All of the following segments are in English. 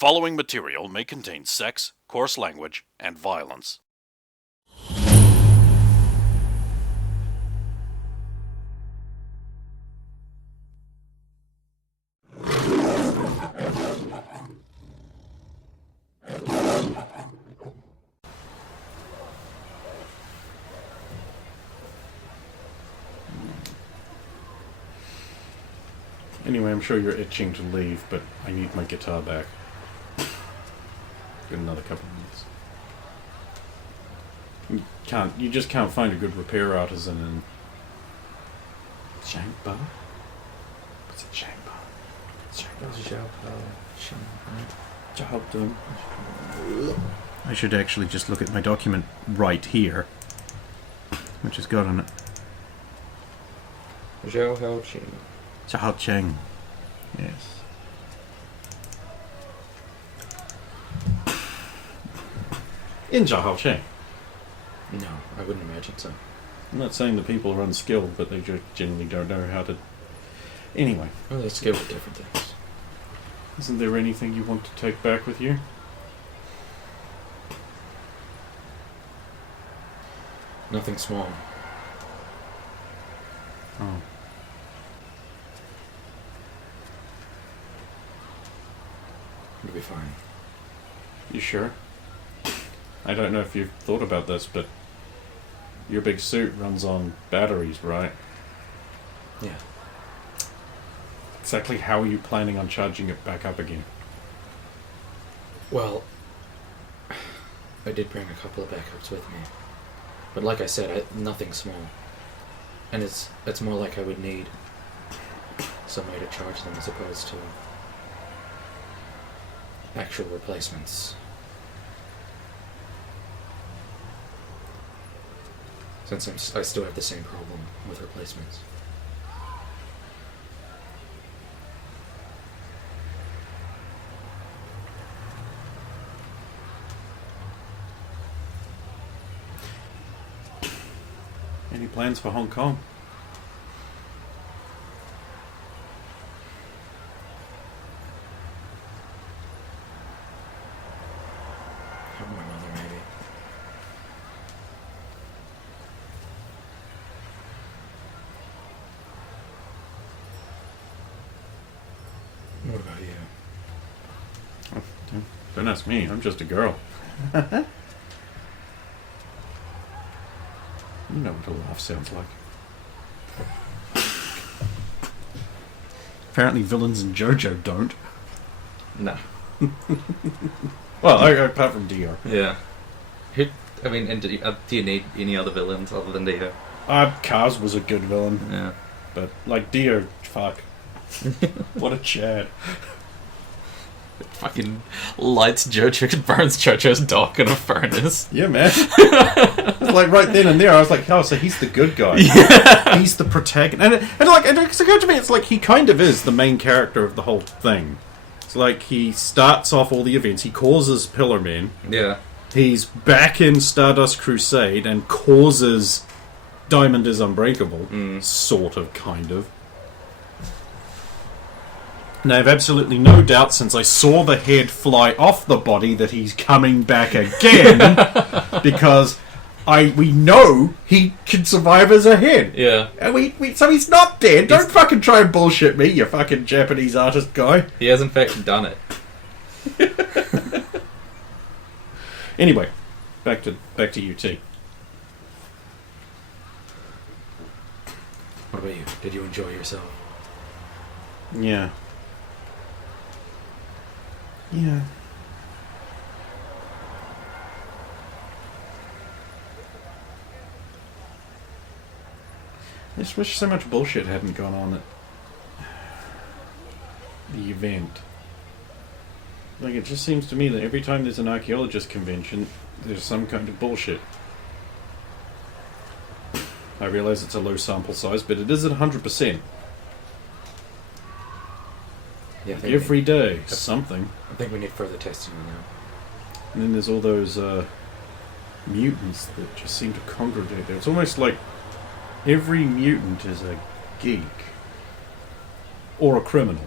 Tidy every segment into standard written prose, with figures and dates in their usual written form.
following material may contain sex, coarse language, and violence. Anyway, I'm sure you're itching to leave, but I need my guitar back. Get another couple of minutes. You just can't find a good repair artisan in Shank Bar? What's it, Shank Bar? I should actually just look at my document right here, which has got on it. Zhao Hao Qing. Zhao Cheng. Yes. In Zhao Cheng. No, I wouldn't imagine so. I'm not saying the people are unskilled, but they just generally don't know how to... Anyway. Well, they're skilled at different things. Isn't there anything you want to take back with you? Nothing small. Oh. It'll be fine. You sure? I don't know if you've thought about this, but your big suit runs on batteries, right? Yeah. Exactly how are you planning on charging it back up again? Well, I did bring a couple of backups with me. But like I said, nothing small. And it's more like I would need some way to charge them as opposed to actual replacements. Since I still have the same problem with replacements. Any plans for Hong Kong? Help my mother, maybe. What about you? Oh, don't ask me, I'm just a girl. You know what a laugh sounds like. Apparently villains in JoJo don't. No. Well, apart from Dio. Yeah. I mean, and do you need any other villains other than Dio? Kaz was a good villain. Yeah. But, like, Dio, fuck. What a Chad. Fucking lights Jojo and burns Jojo's dog in a furnace. Yeah, man. Like, right then and there, I was like, oh, so he's the good guy. Yeah. He's the protagonist. And it occurred to me, it's like, he kind of is the main character of the whole thing. It's like, he starts off all the events, he causes Pillar Men. Yeah. He's back in Stardust Crusade and causes Diamond is Unbreakable. Sort of, kind of. And I have absolutely no doubt, since I saw the head fly off the body, that he's coming back again. Because we know he can survive as a head. Yeah. And so he's not dead. Don't fucking try and bullshit me, you fucking Japanese artist guy. He has in fact done it. Anyway, back to UT. What about you? Did you enjoy yourself? Yeah. Yeah. I just wish so much bullshit hadn't gone on at the event. Like, it just seems to me that every time there's an archaeologist convention, there's some kind of bullshit. I realise it's a low sample size, but it is at 100%. Yeah, Every day, something. I think we need further testing on that. And then there's all those mutants that just seem to congregate there. It's almost like every mutant is a geek. Or a criminal.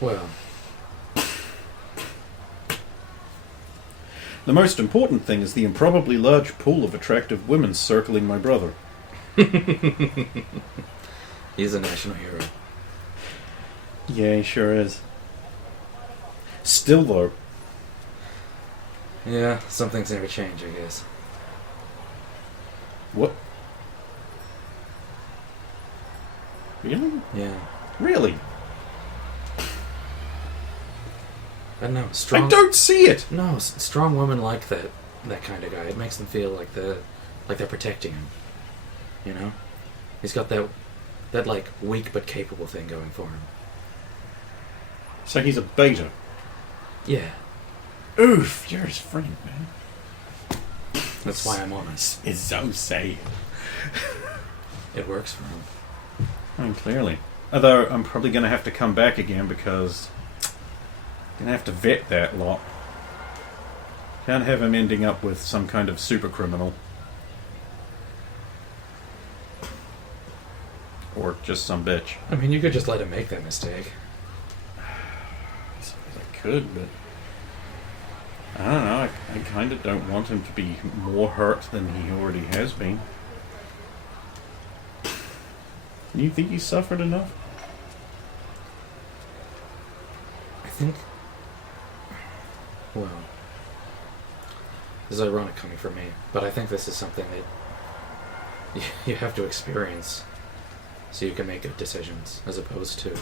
Well, The most important thing is the improbably large pool of attractive women circling my brother. he's a national hero. Yeah, he sure is. Still, though, Yeah, some things never change, I guess. what? Really? Yeah. Really? I don't know. Strong. I don't see it! No, strong women like that kind of guy. It makes them feel like they're protecting him. You know, he's got that like weak but capable thing going for him. So he's a beta. Yeah, Oof, you're his friend, man. that's why I'm honest. It's so sad. It works for him. I mean, clearly. Although, I'm probably going to have to come back again because I'm going to have to vet that lot. Can't have him ending up with some kind of super criminal. Or just some bitch. I mean, you could just let him make that mistake. I suppose I could, but I don't know. I kind of don't want him to be more hurt than he already has been. You think he suffered enough? I think. Well, this is ironic coming from me, but I think this is something that you have to experience so you can make good decisions, as opposed to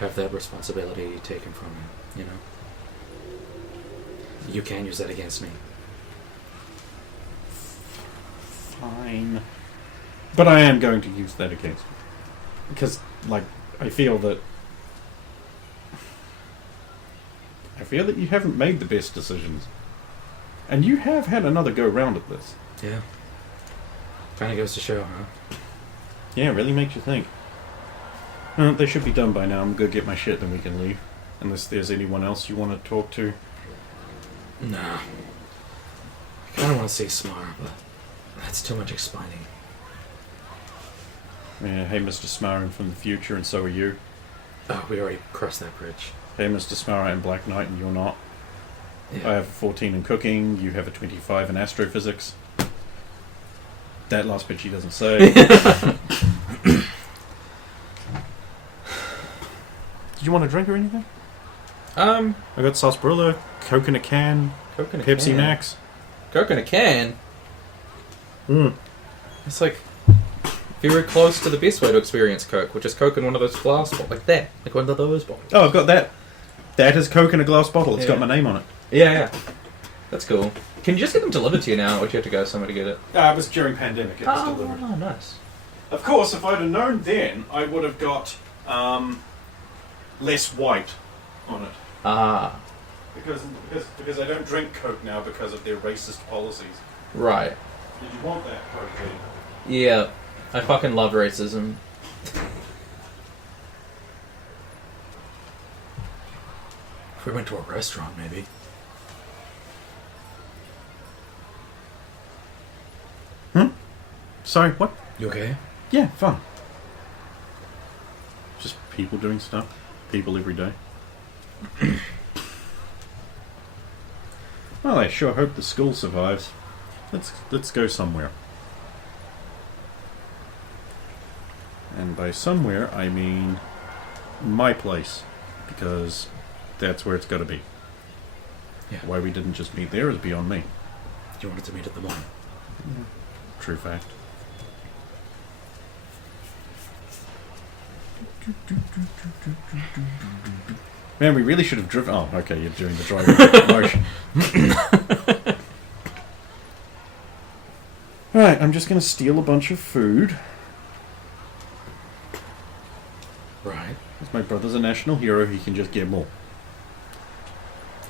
have that responsibility taken from you. You know, you can use that against me. Fine. But I am going to use that against you. Because, like, I feel that you haven't made the best decisions. And you have had another go round at this. Yeah. Kind of goes to show, huh? Yeah, it really makes you think. They should be done by now. I'm going to go get my shit, then we can leave. Unless there's anyone else you want to talk to. Nah. I kind of want to see Smar, but that's too much explaining. Yeah, hey, Mr. Smara, I'm from the future, and so are you. Oh, we already crossed that bridge. Hey, Mr. Smara, I'm Black Knight, and you're not. Yeah. I have a 14 in cooking, you have a 25 in astrophysics. That last bit she doesn't say. Did you want a drink or anything? I got sarsaparilla, Coke in a can, Coke in a Pepsi can. Max. Coke in a can? Mm. It's like very close to the best way to experience Coke, which is Coke in one of those glass bottles, like that, like one of those bottles. Oh, I've got that. That is Coke in a glass bottle. It's Yeah. got my name on it. Yeah. That's cool. Can you just get them delivered to you now, or do you have to go somewhere to get it? It was during pandemic. It was delivered. Oh, nice. Of course, if I'd have known then, I would have got less white on it. Ah, Because I don't drink Coke now because of their racist policies. right. Did you want that Coke then? Yeah, I fucking love racism. If we went to a restaurant, maybe. Sorry, what? You okay? Yeah, fun. Just people doing stuff. People every day. Well, I sure hope the school survives. Let's go somewhere. And by somewhere, I mean my place. Because that's where it's got to be. Yeah. Why we didn't just meet there is beyond me. You wanted to meet at the mall. True fact. Man, we really should have driven. Oh, okay, you're doing the driving motion. Alright, I'm just going to steal a bunch of food. Right. As my brother's a national hero, he can just get more.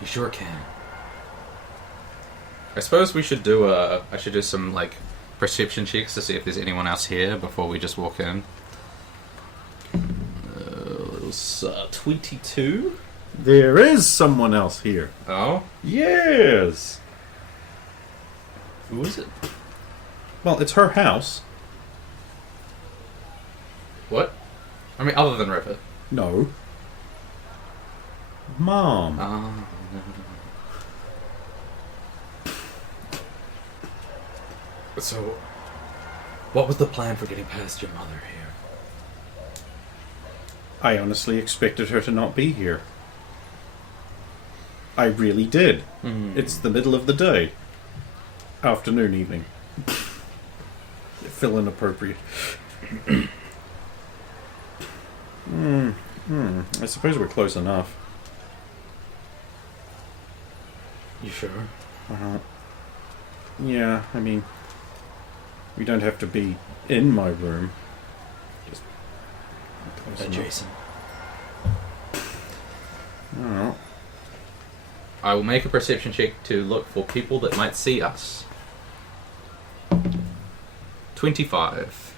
You sure can. I suppose we should do I should do some, like, perception checks to see if there's anyone else here before we just walk in. It was 22? There is someone else here. Oh? Yes! Who is it? Well, it's her house. What? I mean, other than Ripper. No. Mom. Oh, no. So, what was the plan for getting past your mother here? I honestly expected her to not be here. I really did. It's the middle of the day. Afternoon, evening. Feel inappropriate. I suppose we're close enough. You sure? Yeah, I mean, we don't have to be in my room. Just close enough. Jason. Oh. I will make a perception check to look for people that might see us. 25.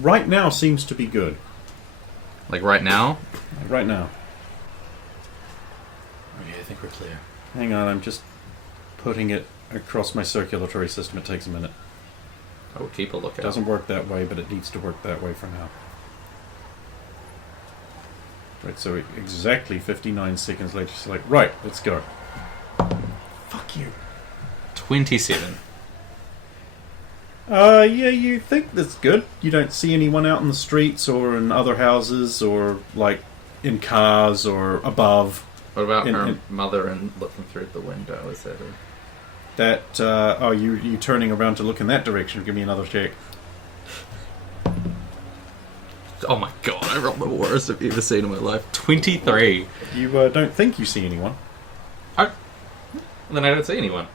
Right now seems to be good. Like right now? Right now. Okay, I think we're clear. Hang on, I'm just putting it across my circulatory system. It takes a minute. I will keep a It lookout. doesn't work that way, but it needs to work that way for now. Right, so exactly 59 seconds later, she's like, right, let's go. Fuck you. 27. Yeah, you think that's good. You don't see anyone out in the streets or in other houses or, like, in cars or above. What about her mother and looking through the window? Is that a... That, you turning around to look in that direction. Give me another check. Oh my god, I rolled the worst I've ever seen in my life. 23. You don't think you see anyone. Then I don't see anyone.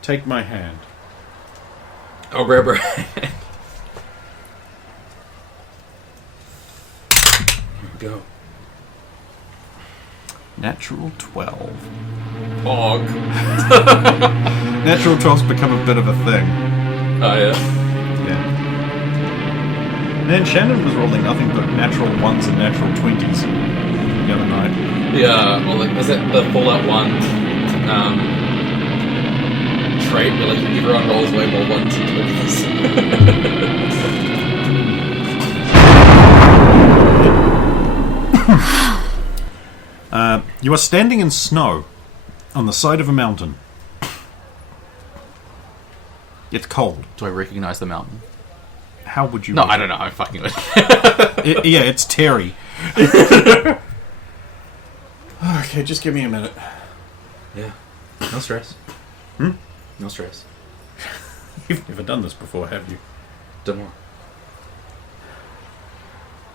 Take my hand. I'll grab her hand. Here we go. Natural 12. Fog. Natural 12's become a bit of a thing. Oh yeah. Yeah. Man, Shannon was rolling nothing but natural 1s and natural 20s the other night. Yeah, well, like, was it the Fallout 1 trait where, like, everyone rolls way more 1s and 20s? You are standing in snow on the side of a mountain. It's cold. Do I recognize the mountain? How would you... No, I don't know. I'm fucking with Yeah, it's Terry. Okay, just give me a minute. Yeah. No stress. No stress. You've never done this before, have you? Don't worry.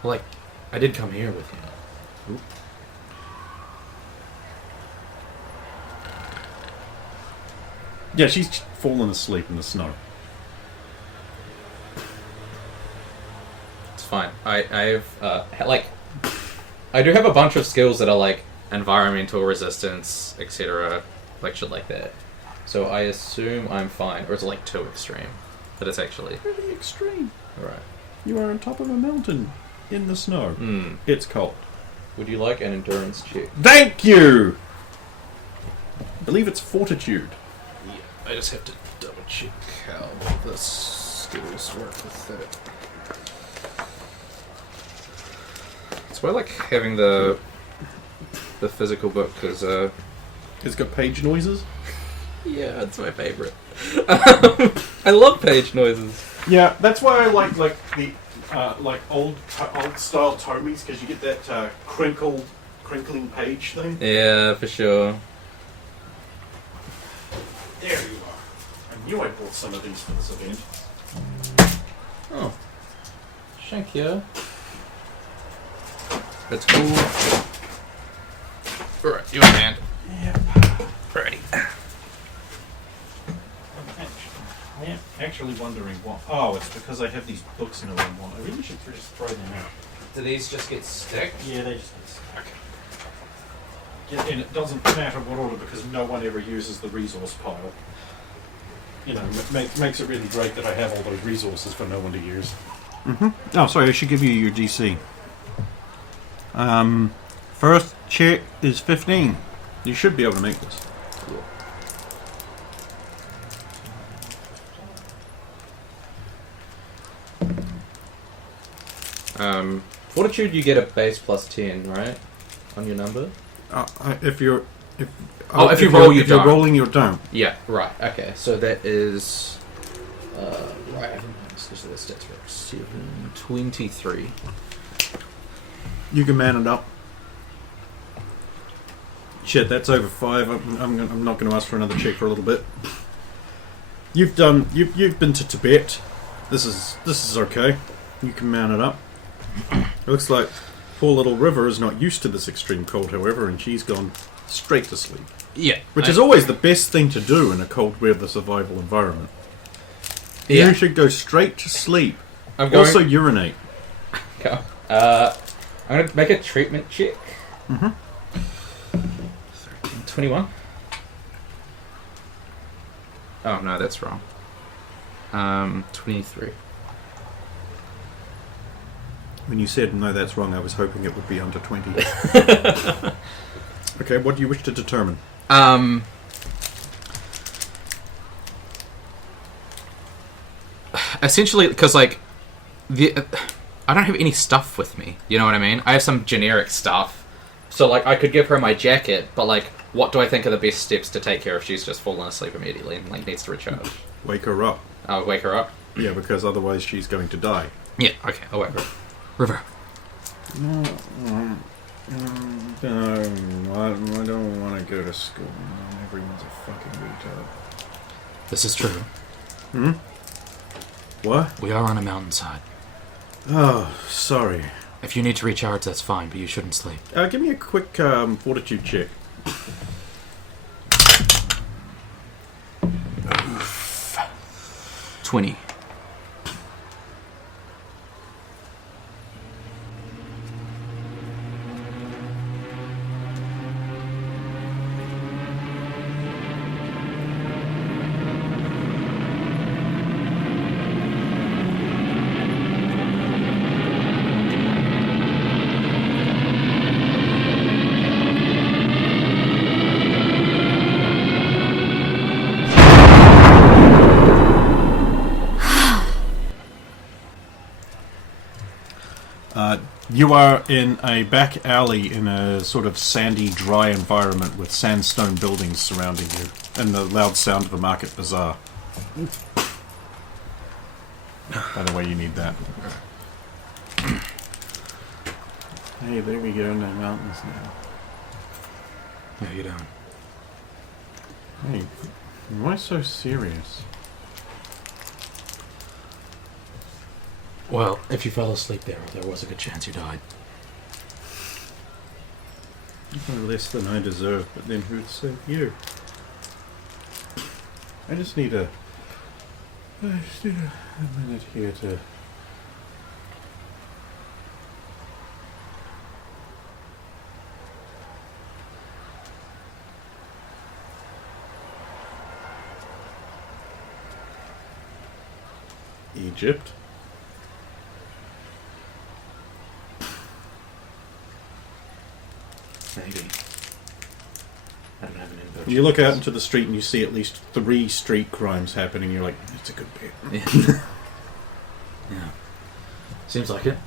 Well, like, I did come here with you. Oop. Yeah, she's fallen asleep in the snow. It's fine. I've like, I do have a bunch of skills that are like environmental resistance, etc., like shit like that. So I assume I'm fine, or is it like too extreme? But it's actually Really extreme. alright. You are on top of a mountain in the snow. It's cold. Would you like an endurance check? Thank you! I believe it's fortitude. Yeah, I just have to double check how the skills work with it. It's why I like having the physical book because It's got page noises. yeah, it's my favorite. I love page noises. Yeah, that's why I like the old style tomies, because you get that crinkling page thing. Yeah, for sure. There you are. I knew I bought some of these for this event. Oh, thank you. That's cool. Alright, your hand. Yep. Ready. I'm actually wondering what... Oh, it's because I have these books in a room. I really should just throw them out. Do these just get stuck? Yeah, they just get stuck. Yeah, and it doesn't matter what order, because no one ever uses the resource pile. You know, makes it really great that I have all those resources for no one to use. Oh, sorry, I should give you your DC. First check is 15. You should be able to make this. Fortitude, you get a base plus 10, right? on your number? If you're rolling, you don't. Yeah, right. Okay, so that is right. I haven't switched the stats for 723. You can man it up. Shit, that's over 5. I'm not going to ask for another check for a little bit. You've been to Tibet. This is okay. You can man it up. It looks like poor little River is not used to this extreme cold, however, and she's gone straight to sleep. Yeah, which is always the best thing to do in a cold weather survival environment. Yeah. You should go straight to sleep. Also urinate. Okay. I'm going to make a treatment check. 21. Oh, no, that's wrong. 23. When you said, no, that's wrong, I was hoping it would be under 20. Okay, what do you wish to determine? Essentially, because, like, I don't have any stuff with me. You know what I mean? I have some generic stuff. So, like, I could give her my jacket, but, like, what do I think are the best steps to take care if she's just fallen asleep immediately and, like, needs to recharge? Wake her up. Oh, wake her up? Yeah, because otherwise she's going to die. Yeah, okay, I'll wake her up. River. No, I don't want to go to school. Everyone's a fucking retard. This is true. What? We are on a mountainside. Oh, sorry. If you need to recharge, that's fine, but you shouldn't sleep. Give me a quick fortitude check. 20. You are in a back alley in a sort of sandy, dry environment with sandstone buildings surrounding you and the loud sound of a market bazaar. By the way, you need that. Hey, there we go in the mountains now. No, you don't. Hey, why so serious? Well, if you fell asleep there was a good chance you died. No less than I deserve, but then who'd save you? I just need a minute here to... Egypt? Maybe. I don't have an info. You look out into the street and you see at least 3 street crimes happening. You're like, it's a good bit. Yeah. Yeah. Seems like it.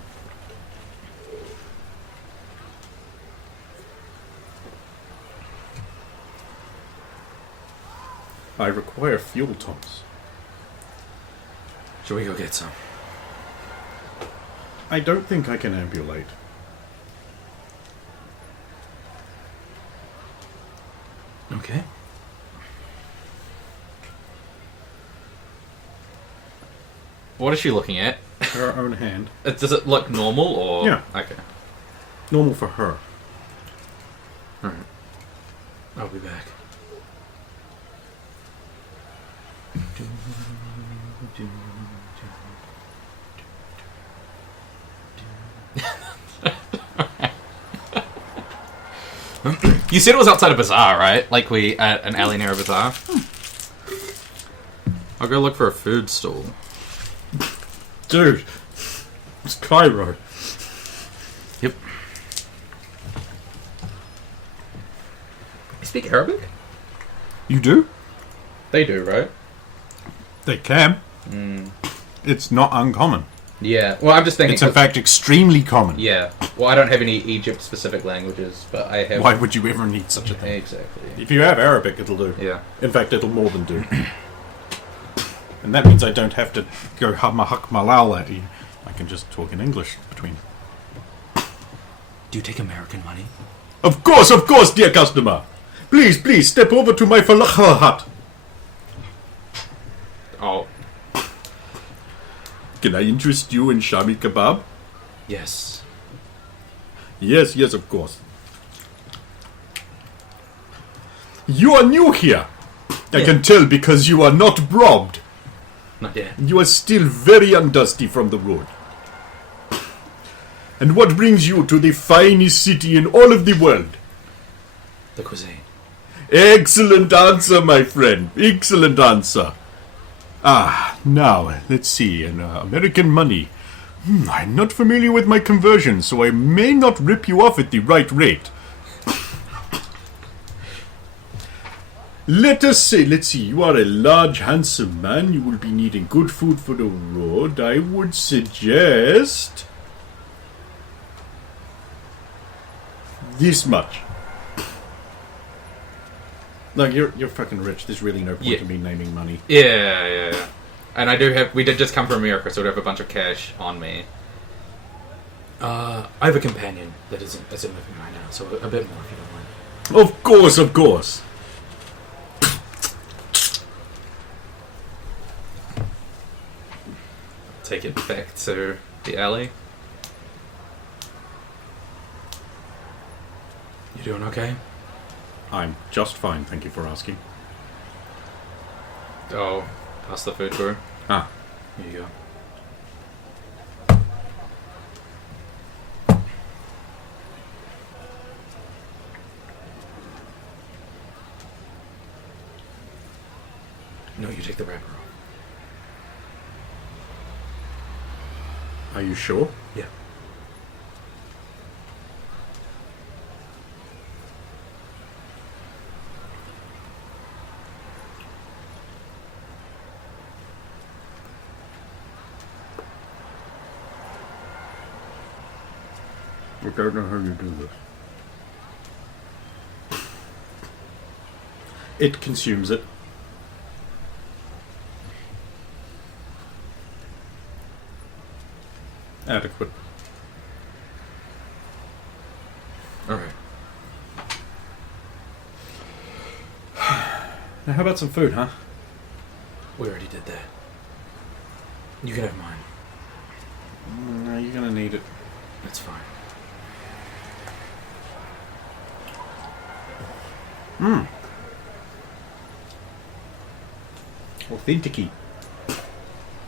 I require fuel, Thomas. Shall we go get some? I don't think I can ambulate. Okay. What is she looking at? Her own hand. Does it look normal or? Yeah. Okay. Normal for her. Alright. I'll be back. You said it was outside a bazaar, right? Like we at an alley near a bazaar. I'll go look for a food stall. Dude, it's Cairo. Yep. You speak Arabic? You do? They do, right? They can. Mm. It's not uncommon. Yeah. Well, I'm just thinking. It's in fact extremely common. Yeah. Well, I don't have any Egypt-specific languages, but I have. Why would you ever need such a thing? Exactly. If you have Arabic, it'll do. Yeah. In fact, it'll more than do. And that means I don't have to go hamahak malal at you. I can just talk in English between. Do you take American money? Of course, dear customer. Please, step over to my falafel hut. Oh. Can I interest you in shami kebab? Yes. Yes, of course. You are new here. I can tell because you are not robbed. Not yet. You are still very undusty from the road. And what brings you to the finest city in all of the world? The cuisine. Excellent answer, my friend. Excellent answer. Now, let's see. American money. I'm not familiar with my conversion, so I may not rip you off at the right rate. Let's see, you are a large, handsome man. You will be needing good food for the road. I would suggest this much. Look, you're fucking rich. There's really no point in me naming money. Yeah. And we did just come from America, so we have a bunch of cash on me. I have a companion that isn't living right now, so a bit more if you don't mind. Of course. Take it back to the alley. You doing okay? I'm just fine, thank you for asking. Oh, pass the food through. Ah. Here you go. No, you take the wrapper off. Are you sure? Yeah. I don't know how you do this. It consumes it. Adequate. Alright. Now, how about some food, huh? We already did that. You can have mine. No, you're gonna need it. That's fine. Authentic-y.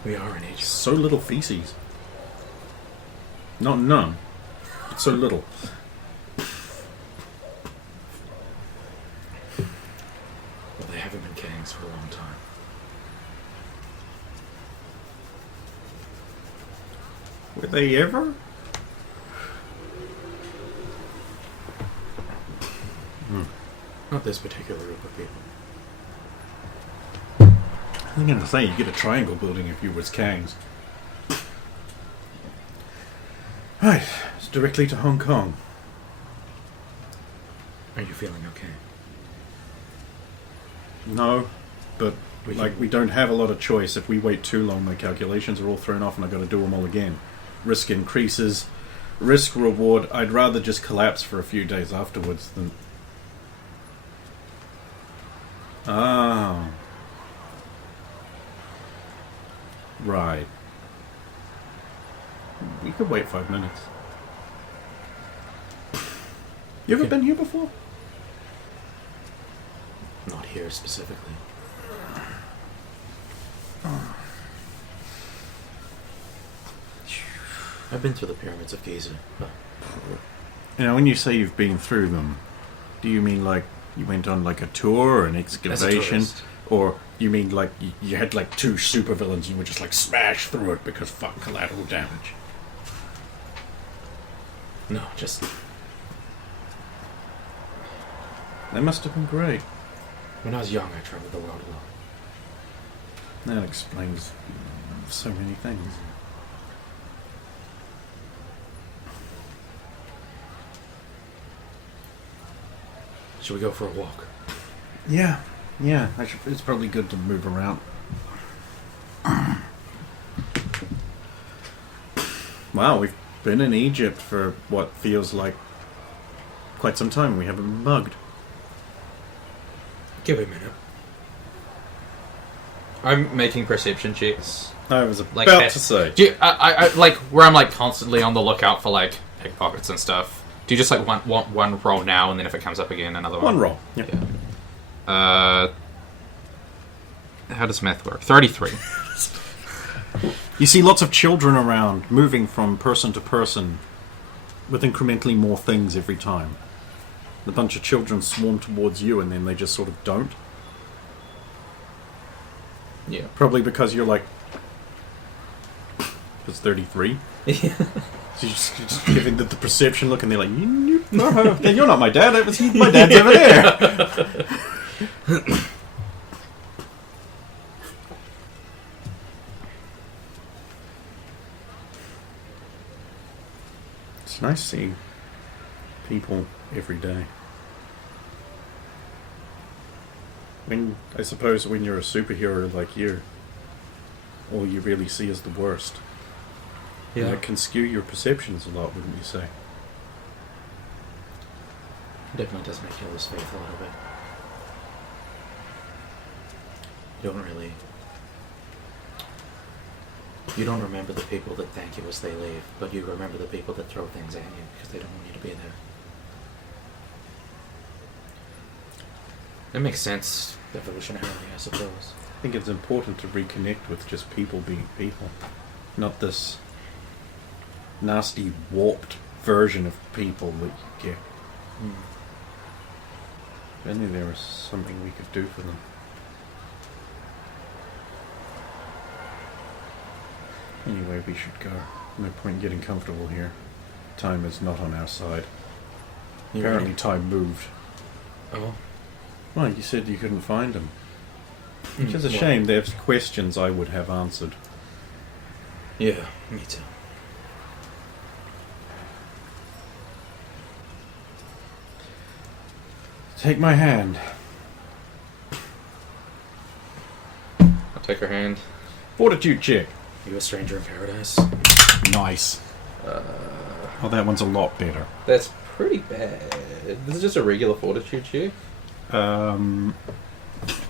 We are in Egypt. So little feces. Not none, but so little. Well, they haven't been kings for a long time. Were they ever? Not this particular group of people. I'm gonna say you get a triangle building if you was Kangs. Right, it's directly to Hong Kong. Are you feeling okay? No, but we don't have a lot of choice. If we wait too long, my calculations are all thrown off and I've got to do them all again. Risk increases. Risk reward. I'd rather just collapse for a few days afterwards than... Ah. Right. We could wait 5 minutes. You ever been here before? Not here specifically. I've been through the pyramids of Giza, but You know, when you say you've been through them, do you mean like you went on like a tour or an excavation? tourist. Or you mean like you had like 2 supervillains and you would just like smash through it because fuck collateral damage? no, just That must have been great. when I was young, I traveled the world a lot. That explains so many things. Should we go for a walk? Yeah. It's probably good to move around. Wow, we've been in Egypt for what feels like quite some time. We haven't been mugged. Give it a minute. I'm making perception checks. I was Like, about to say. Do you, I like where I'm like constantly on the lookout for like pickpockets and stuff. Do you just like want one roll now, and then if it comes up again, another one? One roll. Yep. Yeah. How does math work? 33. You see lots of children around, moving from person to person, with incrementally more things every time. A bunch of children swarm towards you, and then they just sort of don't. Yeah. Probably because you're like... It's 33. Yeah. So you're just giving the perception look, and they're like, you're not my dad. My dad's over there. It's nice seeing people every day. I suppose when you're a superhero like you, all you really see is the worst. Yeah. And it can skew your perceptions a lot, wouldn't you say? Definitely does make you lose faith a little bit. You don't remember the people that thank you as they leave, but you remember the people that throw things at you because they don't want you to be there. It makes sense, evolutionarily, I suppose. I think it's important to reconnect with just people being people. Not this nasty, warped version of people that you get. If only there was something we could do for them. Anyway, we should go. No point getting comfortable here. Time is not on our side. You Apparently ready? time moved. Oh. Well, you said you couldn't find him. Which is a Well, shame. There's questions I would have answered. Yeah, me too. Take my hand. I'll take her hand. Fortitude check. You a stranger in paradise? Nice. Oh, that one's a lot better. That's pretty bad. This is just a regular fortitude check.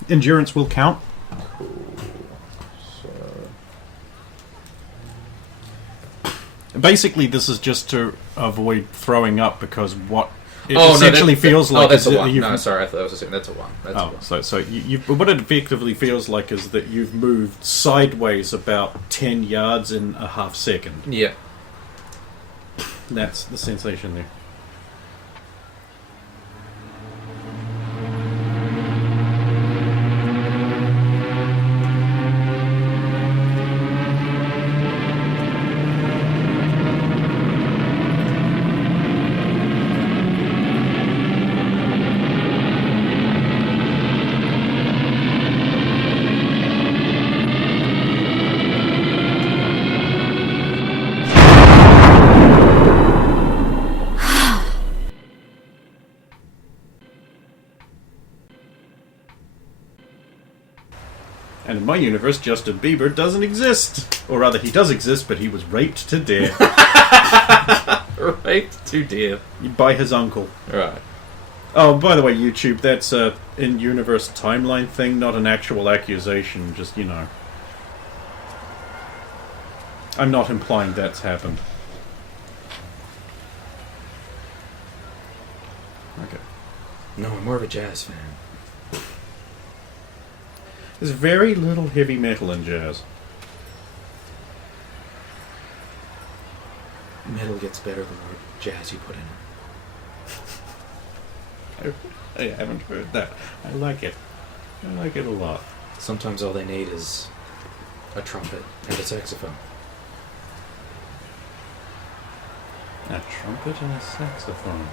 Endurance will count. Cool. So Basically, this is just to avoid throwing up because what it no, essentially feels like that's is a that one. you've- No, sorry, I thought that was a second. That's a one. That's a one. So you what it effectively feels like is that you've moved sideways about 10 yards in a half second. Yeah. That's the sensation there. And in my universe, Justin Bieber doesn't exist. Or rather, he does exist, but he was raped to death Right to death. by his uncle. Right. Oh, by the way, YouTube, that's a in-universe timeline thing, not an actual accusation, just, you know. I'm not implying that's happened. Okay. No, I'm more of a jazz fan. There's very little heavy metal in jazz. Metal gets better the more jazz you put in it. I haven't heard that. I like it. I like it a lot. Sometimes all they need is a trumpet and a saxophone. A trumpet and a saxophone.